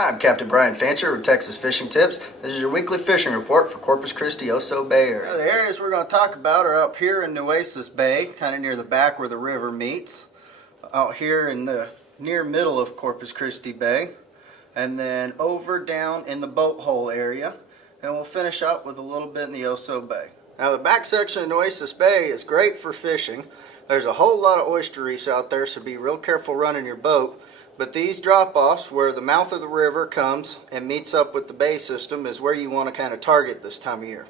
I'm Captain Brian Fancher with Texas Fishing Tips. This is your weekly fishing report for Corpus Christi Oso Bay area. The areas we're going to talk about are up here in Nueces Bay, kind of near the back where the river meets. Out here in the near middle of Corpus Christi Bay. And then over down in the boat hole area. And we'll finish up with a little bit in the Oso Bay. Now the back section of Nueces Bay is great for fishing. There's a whole lot of oyster reefs out there, so be real careful running your boat. But these drop-offs where the mouth of the river comes and meets up with the bay system is where you want to kind of target this time of year.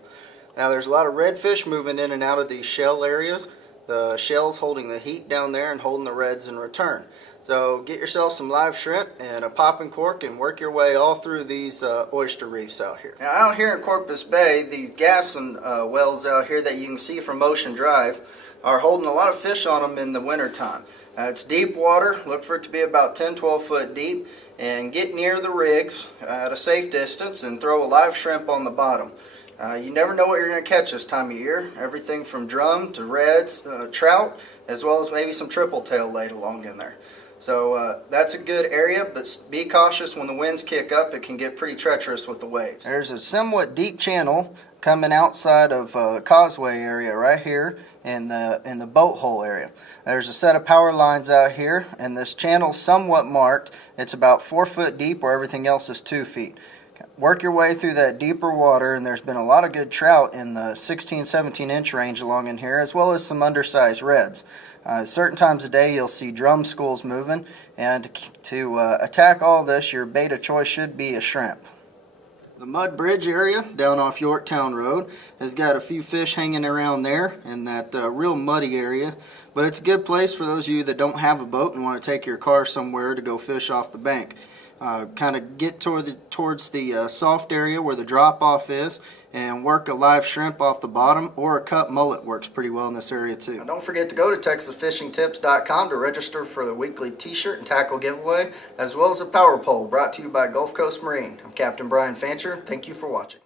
Now there's a lot of redfish moving in and out of these shell areas. The shell's holding the heat down there and holding the reds in return. So get yourself some live shrimp and a popping cork and work your way all through these oyster reefs out here. Now out here in Corpus Bay, these Gasson wells out here that you can see from Ocean Drive are holding a lot of fish on them in the wintertime. It's deep water. Look for it to be about 10-12 foot deep, and get near the rigs at a safe distance and throw a live shrimp on the bottom. You never know what you're going to catch this time of year. Everything from drum to reds, trout, as well as maybe some triple tail laid along in there. So that's a good area, but be cautious when the winds kick up. It can get pretty treacherous with the waves. There's a somewhat deep channel coming outside of the causeway area right here in the boat hole area. There's a set of power lines out here, and this channel's somewhat marked. It's about 4 foot deep where everything else is 2 feet. Work your way through that deeper water, and there's been a lot of good trout in the 16-17 inch range along in here, as well as some undersized reds. Certain times of day you'll see drum schools moving, and to attack all this, your bait of choice should be a shrimp. The Mud Bridge area down off Yorktown Road has got a few fish hanging around there in that real muddy area, but it's a good place for those of you that don't have a boat and want to take your car somewhere to go fish off the bank. Kind of get towards the soft area where the drop-off is and work a live shrimp off the bottom, or a cut mullet works pretty well in this area too. Now don't forget to go to TexasFishingTips.com to register for the weekly t-shirt and tackle giveaway, as well as a power pole brought to you by Gulf Coast Marine. I'm Captain Brian Fancher. Thank you for watching.